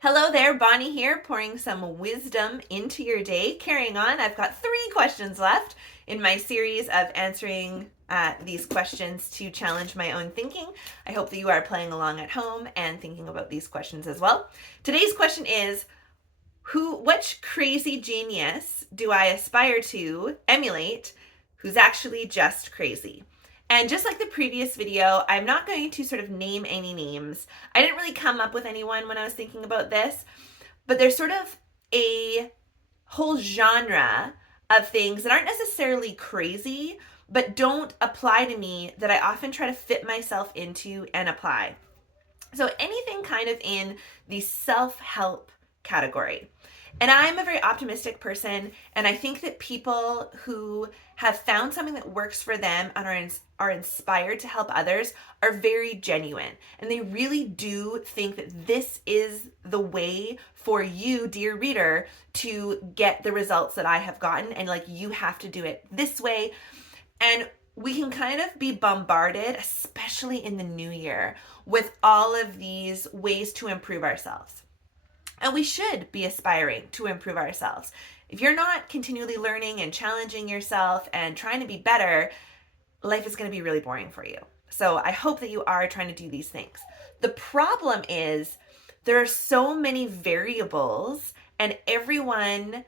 Hello there, Bonnie here, pouring some wisdom into your day. Carrying on, I've got 3 questions left in my series of answering these questions to challenge my own thinking. I hope that you are playing along at home and thinking about these questions as well. Today's question is, which crazy genius do I aspire to emulate who's actually just crazy? And just like the previous video, I'm not going to sort of name any names. I didn't really come up with anyone when I was thinking about this, but there's sort of a whole genre of things that aren't necessarily crazy, but don't apply to me that I often try to fit myself into and apply. So anything kind of in the self-help category. And I'm a very optimistic person, and I think that people who have found something that works for them and are inspired to help others are very genuine. And they really do think that this is the way for you, dear reader, to get the results that I have gotten. And like, you have to do it this way. And we can kind of be bombarded, especially in the new year, with all of these ways to improve ourselves. And we should be aspiring to improve ourselves. If you're not continually learning and challenging yourself and trying to be better, life is going to be really boring for you. So I hope that you are trying to do these things. The problem is there are so many variables, and everyone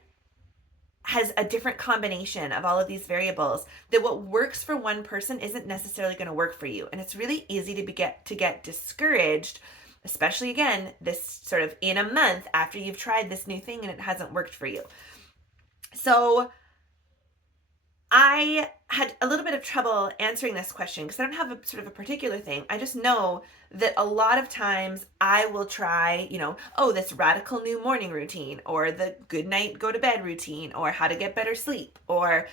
has a different combination of all of these variables, that what works for one person isn't necessarily going to work for you. And it's really easy to get discouraged, especially again, this sort of in a month after you've tried this new thing and it hasn't worked for you. So I had a little bit of trouble answering this question because I don't have a sort of a particular thing. I just know that a lot of times I will try, this radical new morning routine, or the good night, go to bed routine, or how to get better sleep, or,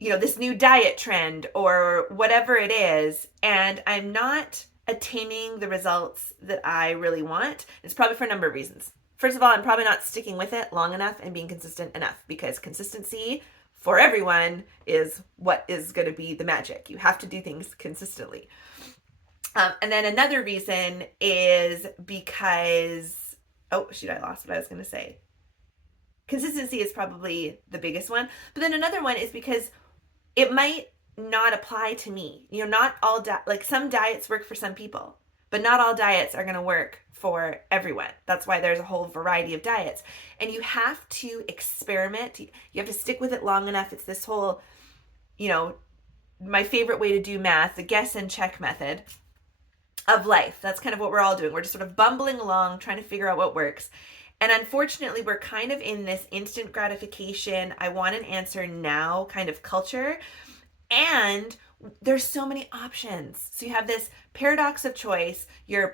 this new diet trend, or whatever it is. And I'm not attaining the results that I really want. It's probably for a number of reasons. First of all, I'm probably not sticking with it long enough and being consistent enough, because consistency for everyone is what is going to be the magic. You have to do things consistently. And then another reason is because, I lost what I was going to say. Consistency is probably the biggest one. But then another one is because it might not apply to me. Not all, some diets work for some people, but not all diets are going to work for everyone. That's why there's a whole variety of diets. And you have to experiment. You have to stick with it long enough. It's this whole, my favorite way to do math, the guess and check method of life. That's kind of what we're all doing. We're just sort of bumbling along, trying to figure out what works. And unfortunately, we're kind of in this instant gratification, I want an answer now kind of culture. And there's so many options. So you have this paradox of choice. You're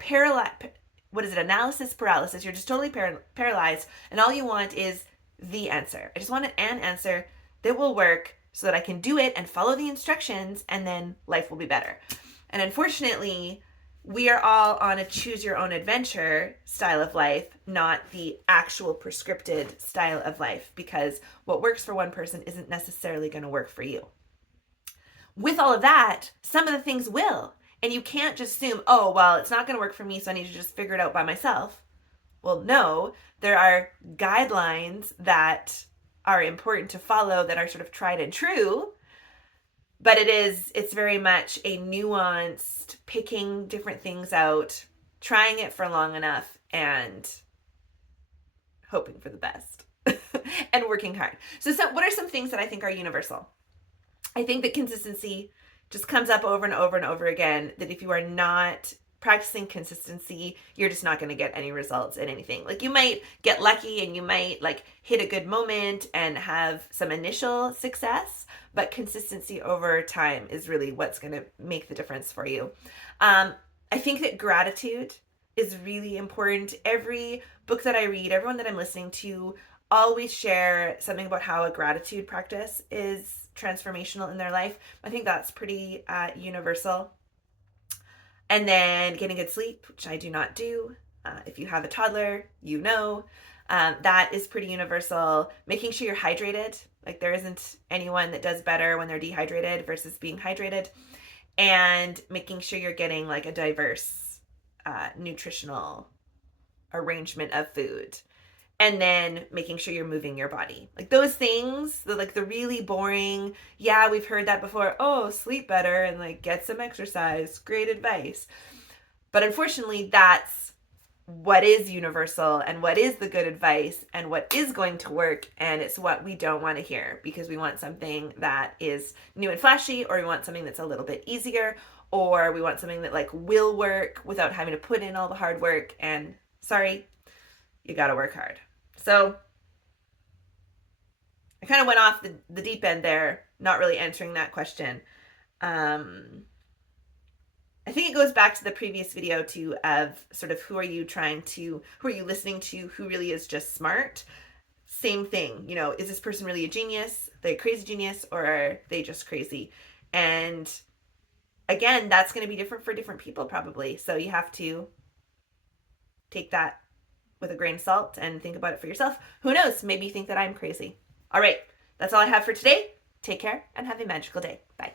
analysis paralysis. You're just totally paralyzed. And all you want is the answer. I just want an answer that will work so that I can do it and follow the instructions, and then life will be better. And unfortunately, we are all on a choose your own adventure style of life, not the actual prescripted style of life, because what works for one person isn't necessarily going to work for you. With all of that, some of the things will. And you can't just assume, oh, well, it's not going to work for me, so I need to just figure it out by myself. Well, no, there are guidelines that are important to follow that are sort of tried and true. But it's very much a nuanced, picking different things out, trying it for long enough, and hoping for the best and working hard. So what are some things that I think are universal? I think that consistency just comes up over and over and over again, that if you are not practicing consistency, you're just not going to get any results in anything. Like, you might get lucky and you might hit a good moment and have some initial success, but consistency over time is really what's going to make the difference for you. I think that gratitude is really important. Every book that I read, everyone that I'm listening to, always share something about how a gratitude practice is transformational in their life. I think that's pretty universal. And then getting good sleep, which I do not do. If you have a toddler, that is pretty universal. Making sure you're hydrated. There isn't anyone that does better when they're dehydrated versus being hydrated. And making sure you're getting a diverse nutritional arrangement of food, and then making sure you're moving your body. Like those things, the really boring, yeah, we've heard that before. Oh, sleep better and like get some exercise. Great advice. But unfortunately, that's what is universal and what is the good advice and what is going to work, and it's what we don't want to hear because we want something that is new and flashy, or we want something that's a little bit easier, or we want something that like will work without having to put in all the hard work. And sorry, you got to work hard. So I kind of went off the deep end there, not really answering that question. I think it goes back to the previous video too, of sort of who are you listening to, who really is just smart. Same thing, you know, is this person really a genius? Are they a crazy genius, or are they just crazy? And again, that's going to be different for different people probably. So you have to take that with a grain of salt and think about it for yourself. Who knows? Maybe you think that I'm crazy. All right, that's all I have for today. Take care and have a magical day. Bye.